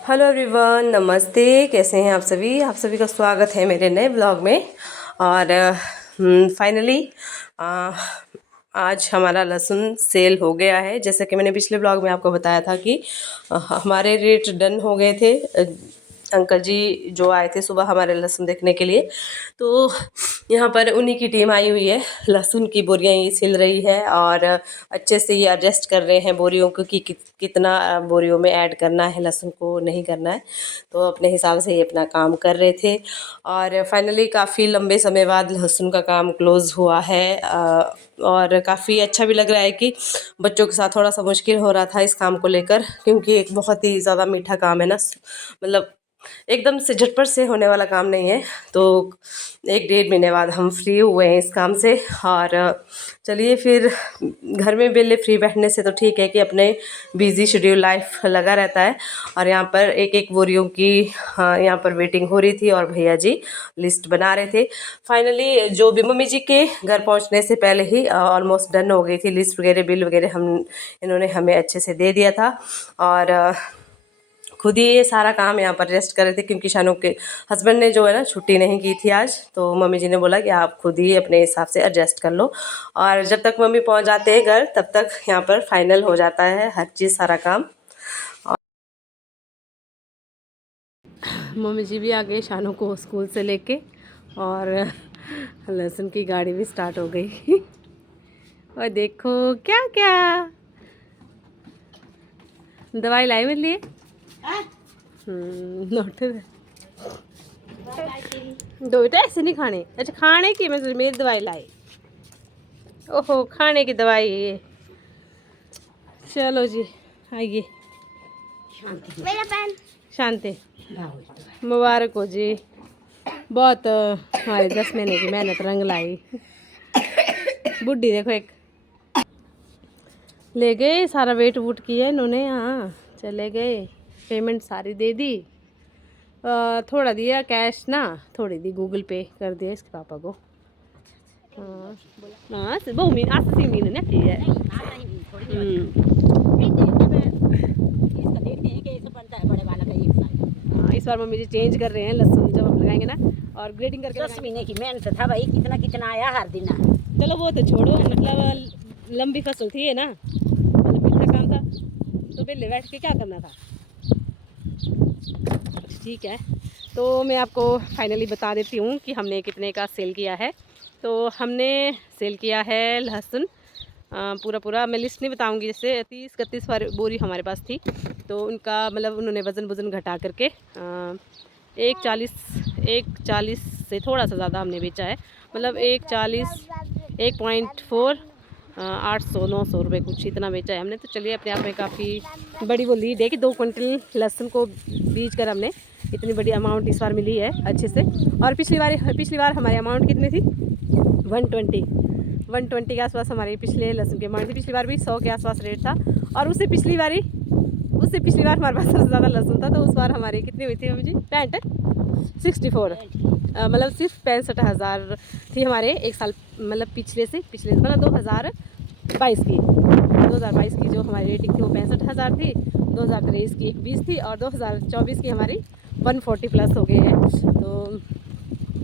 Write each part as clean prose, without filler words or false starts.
Hello everyone, नमस्ते। कैसे हैं आप सभी का स्वागत है मेरे नए ब्लॉग में। और फाइनली आज हमारा लहसुन सेल हो गया है। जैसे कि मैंने पिछले ब्लॉग में आपको बताया था कि हमारे रेट डन हो गए थे। अंकल जी जो आए थे सुबह हमारे लहसुन देखने के लिए, तो यहाँ पर उन्हीं की टीम आई हुई है। लहसुन की बोरियाँ ये सिल रही है और अच्छे से ये एडजस्ट कर रहे हैं बोरियों को कि कितना बोरियों में ऐड करना है, लहसुन को नहीं करना है। तो अपने हिसाब से ये अपना काम कर रहे थे और फाइनली काफ़ी लंबे समय बाद लहसुन का काम क्लोज़ हुआ है। और काफ़ी अच्छा भी लग रहा है कि बच्चों के साथ थोड़ा सा मुश्किल हो रहा था इस काम को लेकर, क्योंकि एक बहुत ही ज़्यादा मीठा काम है ना, मतलब एकदम से झटपट से होने वाला काम नहीं है। तो 1 डेढ़ महीने बाद हम फ्री हुए हैं इस काम से। और चलिए फिर, घर में बेले फ्री बैठने से तो ठीक है कि अपने बिजी शेड्यूल लाइफ लगा रहता है। और यहाँ पर एक एक बोरियों की यहाँ पर वेटिंग हो रही थी और भैया जी लिस्ट बना रहे थे। फाइनली जो भी मम्मी जी के घर पहुँचने से पहले ही ऑलमोस्ट डन हो गई थी लिस्ट वगैरह, बिल वगैरह इन्होंने हमें अच्छे से दे दिया था। और खुद ही ये सारा काम यहाँ पर रेस्ट कर रहे थे, क्योंकि शानू के हस्बैंड ने जो है ना छुट्टी नहीं की थी आज। तो मम्मी जी ने बोला कि आप खुद ही अपने हिसाब से एडजस्ट कर लो। और जब तक मम्मी पहुँच जाते हैं घर तब तक यहाँ पर फाइनल हो जाता है हर चीज़, सारा काम। मम्मी जी भी आ गए शानू को स्कूल से लेके, और लहसुन की गाड़ी भी स्टार्ट हो गई। और देखो क्या क्या दवाई लाई मेरे लिए। नोट दो बेटा, ऐसे नहीं खाने। अच्छा खाने की, मैं मेरी दवाई लाई। ओहो, खाने की दवाई है ये। चलो जी, आइए। मेरा पेन शांति, मुबारक हो जी। बहुत हमारे 10 महीने की मेहनत रंग लाई। बुढ़ी देखो एक ले गए, सारा वेट वूट किया इन्होंने, यहाँ चले गए। पेमेंट सारी दे दी। थोड़ा दिया कैश ना, थोड़ी दी गूगल पे कर दिया इसके पापा को। हाँ हाँ, बहु मीन आज सी मीन ना ठीक है। इस बार मम्मी जी चेंज कर रहे हैं लहसुन, जब हम लगाएंगे ना और ग्रेडिंग करके 10 महीने की मेहनत था भाई, कितना कितना आया हर दिन। चलो वो तो छोड़ो, मतलब लंबी फसल थी ये ना, मतलब मीठा काम था, तो पहले बैठ के क्या करना था। ठीक है, तो मैं आपको फाइनली बता देती हूँ कि हमने कितने का सेल किया है। तो हमने सेल किया है लहसुन पूरा मैं लिस्ट नहीं बताऊंगी। जैसे 30-31 बोरी हमारे पास थी, तो उनका मतलब उन्होंने वज़न घटा करके 140 से थोड़ा सा ज़्यादा हमने बेचा है। मतलब 1.4 800-900 रुपये कुछ इतना बेचा है हमने। तो चलिए, अपने आप में काफ़ी बड़ी वो लीड है कि 2 क्विंटल लहसुन को बीज कर हमने इतनी बड़ी अमाउंट इस बार मिली है अच्छे से। और पिछली बार हमारी अमाउंट कितनी थी? 120 के आसपास हमारे पिछले लहसुन की अमाउंट थी। पिछली बार भी 100 के आसपास रेट था। और उससे पिछली बार हमारे पास सबसे ज़्यादा लहसुन था। तो उस बार हमारी कितनी हुई थी मुझे? 64, मतलब सिर्फ 65,000 थी हमारे एक साल, मतलब पिछले मतलब 2022 की जो हमारी रेटिंग थी वो 65,000 थी। 2023 की 120 थी और 2024 की हमारी 140 प्लस हो गए हैं। तो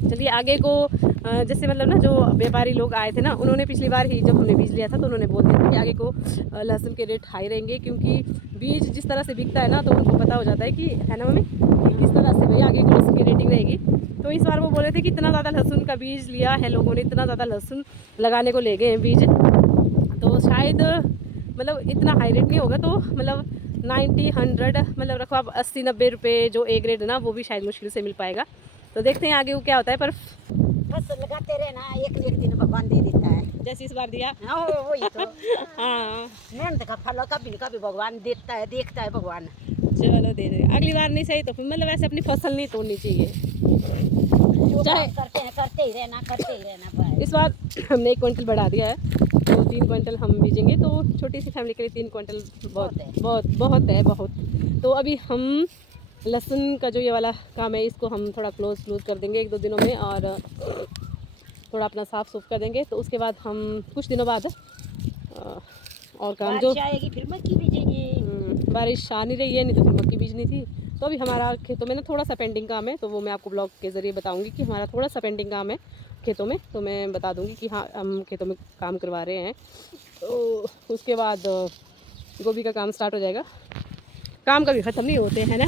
चलिए आगे को जैसे मतलब ना जो व्यापारी लोग आए थे ना, उन्होंने पिछली बार ही जब हमने बीज लिया था तो उन्होंने बोल दिया था कि आगे को लहसुन के रेट हाई रहेंगे, क्योंकि बीज जिस तरह से बिकता है ना, तो उनको पता हो जाता है कि, है ना मम्मी, किस तरह से भाई आगे को लहसुन की रेटिंग रहेगी। तो इस बार वो बोल रहे थे कि इतना ज़्यादा लहसुन का बीज लिया है लोगों ने, इतना ज़्यादा लहसुन लगाने को ले गए हैं बीज, तो शायद मतलब इतना हाई रेट नहीं होगा। तो मतलब 90-100 मतलब रखो आप 80-90 रुपये जो ए ग्रेड है ना, वो भी शायद मुश्किल से मिल पाएगा। तो देखते हैं आगे वो क्या होता है। पर बस लगाते रहे ना, एक दिन भगवान दे देता है। जैसे इस बार दिया। वही तो हाँ, मेहनत का फल कभी न कभी भगवान देता है, देखता है भगवान। चलो दे दे, अगली बार नहीं सही तो फिर मतलब ऐसे अपनी फसल नहीं तोड़नी चाहिए। जो चाहे करते हैं करते ही रहना भाई। इस बार हमने 1 क्विंटल बढ़ा दिया है, तो 3 क्विंटल हम बीजेंगे। तो छोटी सी फैमिली के लिए 3 क्विंटल बहुत है। तो अभी हम लहसुन का जो ये वाला काम है, इसको हम थोड़ा क्लोज कर देंगे 1-2 दिनों में, और थोड़ा अपना साफ सूफ कर देंगे। तो उसके बाद हम कुछ दिनों बाद और काम जो आएगी फिर मक्की बीजेगी। बारिश आ नहीं रही है, नहीं तो फिर मक्की बीजनी थी। तो अभी हमारा खेतों में ना थोड़ा सा पेंडिंग काम है, तो वो मैं आपको ब्लॉग के ज़रिए बताऊंगी कि हमारा थोड़ा सा पेंडिंग काम है खेतों में, तो मैं बता दूंगी कि हाँ हम खेतों में काम करवा रहे हैं। तो उसके बाद गोभी का काम स्टार्ट हो जाएगा। काम कभी ख़त्म नहीं होते हैं ना,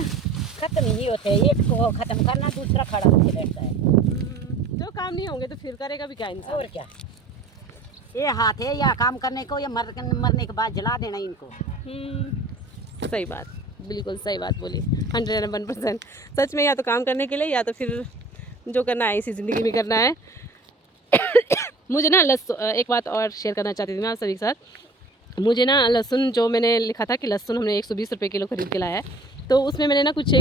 खत्म ही नहीं होते, एक को खत्म करना दूसरा खड़ा होके बैठता है। जो काम नहीं होंगे तो फिर करेगा भी क्या इंसान। और क्या, ये हाथ है या काम करने को या मरने के बाद जला देना इनको। सही बात, बिल्कुल सही बात बोली, 101%। सच में या तो काम करने के लिए या तो फिर जो करना है इसी ज़िंदगी में करना है। मुझे ना एक बात और शेयर करना चाहती थी मैं आप सभी के साथ। मुझे ना लहसुन, जो मैंने लिखा था कि लहसुन हमने 120 रुपये किलो खरीद के लाया है, तो उसमें मैंने ना कुछ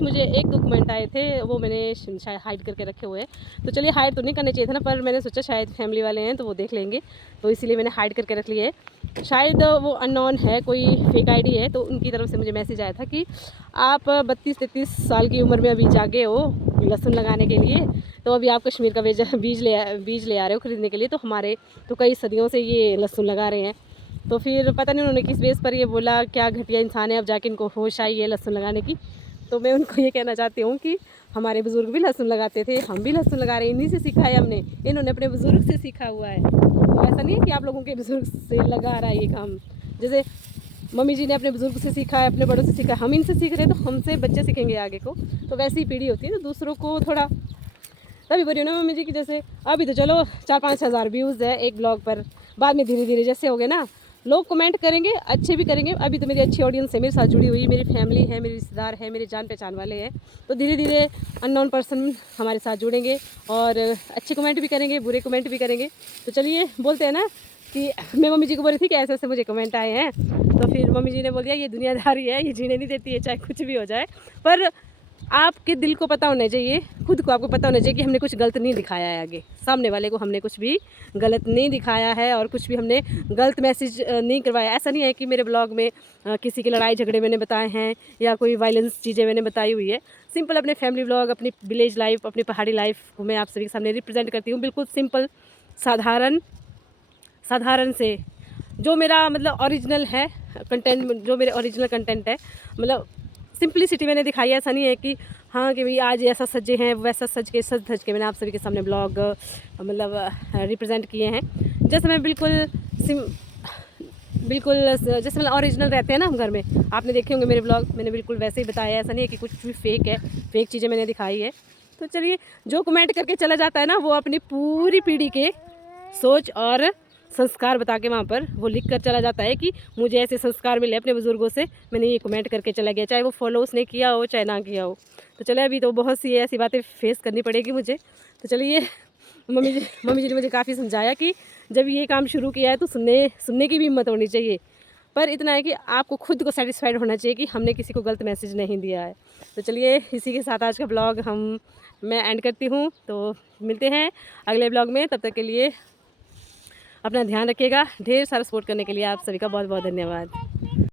मुझे एक दो कमेंट आए थे, वो मैंने शायद हाइड करके रखे हुए हैं। तो चलिए हाइड तो नहीं करने चाहिए था ना, पर मैंने सोचा शायद फैमिली वाले हैं तो वो देख लेंगे, तो इसीलिए मैंने हाइड करके रख लिए है। शायद वो अननोन है, कोई फेक आईडी है, तो उनकी तरफ से मुझे मैसेज आया था कि आप 32-33 साल की उम्र में अभी जागे हो लहसुन लगाने के लिए, तो अभी आप कश्मीर का बीज ले आ रहे हो ख़रीदने के लिए। तो हमारे तो कई सदियों से ये लहसुन लगा रहे हैं। तो फिर पता नहीं उन्होंने किस बेस पर ये बोला, क्या घटिया इंसान है अब जाके इनको होश आई है लहसुन लगाने की। तो मैं उनको ये कहना चाहती हूँ कि हमारे बुज़ुर्ग भी लहसुन लगाते थे, हम भी लहसुन लगा रहे हैं, इन्हीं से सीखा है हमने, इन्होंने अपने बुज़ुर्ग से सीखा हुआ है। तो ऐसा नहीं है कि आप लोगों के बुज़ुर्ग से लगा रहा है ये काम। जैसे मम्मी जी ने अपने बुज़ुर्ग से सीखा है, अपने बड़ों से सीखा है, हम इनसे सीख रहे हैं, तो हमसे बच्चे सीखेंगे आगे को। तो वैसी ही पीढ़ी होती है, तो दूसरों को थोड़ा तभी बोल रही हूँ ना मम्मी जी की, जैसे अभी तो चलो 4-5 हज़ार व्यूज़ है एक ब्लॉग पर, बाद में धीरे धीरे जैसे हो गए ना लोग कमेंट करेंगे, अच्छे भी करेंगे। अभी तो मेरी अच्छी ऑडियंस है, मेरे साथ जुड़ी हुई, मेरी फैमिली है, मेरे रिश्तेदार है, मेरे जान पहचान वाले हैं। तो धीरे धीरे अननोन पर्सन हमारे साथ जुड़ेंगे और अच्छे कमेंट भी करेंगे, बुरे कमेंट भी करेंगे। तो चलिए बोलते हैं ना कि मैं मम्मी जी को बोल रही थी कि ऐसे ऐसे मुझे कमेंट आए हैं, तो फिर मम्मी जी ने बोल दिया ये दुनियादारी है, ये जीने नहीं देती है, चाहे कुछ भी हो जाए। पर आपके दिल को पता होना चाहिए, खुद को आपको पता होना चाहिए कि हमने कुछ गलत नहीं दिखाया है, आगे सामने वाले को हमने कुछ भी गलत नहीं दिखाया है और कुछ भी हमने गलत मैसेज नहीं करवाया। ऐसा नहीं है कि मेरे ब्लॉग में किसी के लड़ाई झगड़े मैंने बताए हैं या कोई वायलेंस चीज़ें मैंने बताई हुई है। सिंपल अपने फैमिली ब्लॉग, अपनी विलेज लाइफ, अपनी पहाड़ी लाइफ को मैं आप सभी के सामने रिप्रेजेंट करती हूँ, बिल्कुल सिंपल साधारण से। जो मेरा मतलब ओरिजिनल है कंटेंट, जो मेरे ओरिजिनल कंटेंट है, मतलब सिंपलिसिटी मैंने दिखाई है। ऐसा नहीं है कि हाँ कि भाई आज ऐसा सजे हैं वैसा सज धज के मैंने आप सभी के सामने ब्लॉग मतलब रिप्रेजेंट किए हैं। जैसे मैं बिल्कुल जैसे मतलब ओरिजिनल रहते हैं ना हम घर में, आपने देखे होंगे मेरे ब्लॉग, मैंने बिल्कुल वैसे ही बताया है। ऐसा नहीं है कि कुछ भी फेक है, फेक चीज़ें मैंने दिखाई है। तो चलिए जो कमेंट करके चला जाता है ना, वो अपनी पूरी पीढ़ी के सोच और संस्कार बता के वहाँ पर वो लिख कर चला जाता है कि मुझे ऐसे संस्कार मिले अपने बुज़ुर्गों से, मैंने ये कमेंट करके चला गया, चाहे वो फॉलो उसने किया हो चाहे ना किया हो। तो चले अभी तो बहुत सी ऐसी बातें फेस करनी पड़ेगी मुझे। तो चलिए मम्मी जी ने मुझे काफ़ी समझाया कि जब ये काम शुरू किया है तो सुनने की भी हिम्मत होनी चाहिए, पर इतना है कि आपको खुद को सेटिस्फाइड होना चाहिए कि हमने किसी को गलत मैसेज नहीं दिया है। तो चलिए इसी के साथ आज का ब्लॉग मैं एंड करती हूँ। तो मिलते हैं अगले ब्लॉग में, तब तक के लिए अपना ध्यान रखिएगा। ढेर सारा सपोर्ट करने के लिए आप सभी का बहुत बहुत धन्यवाद।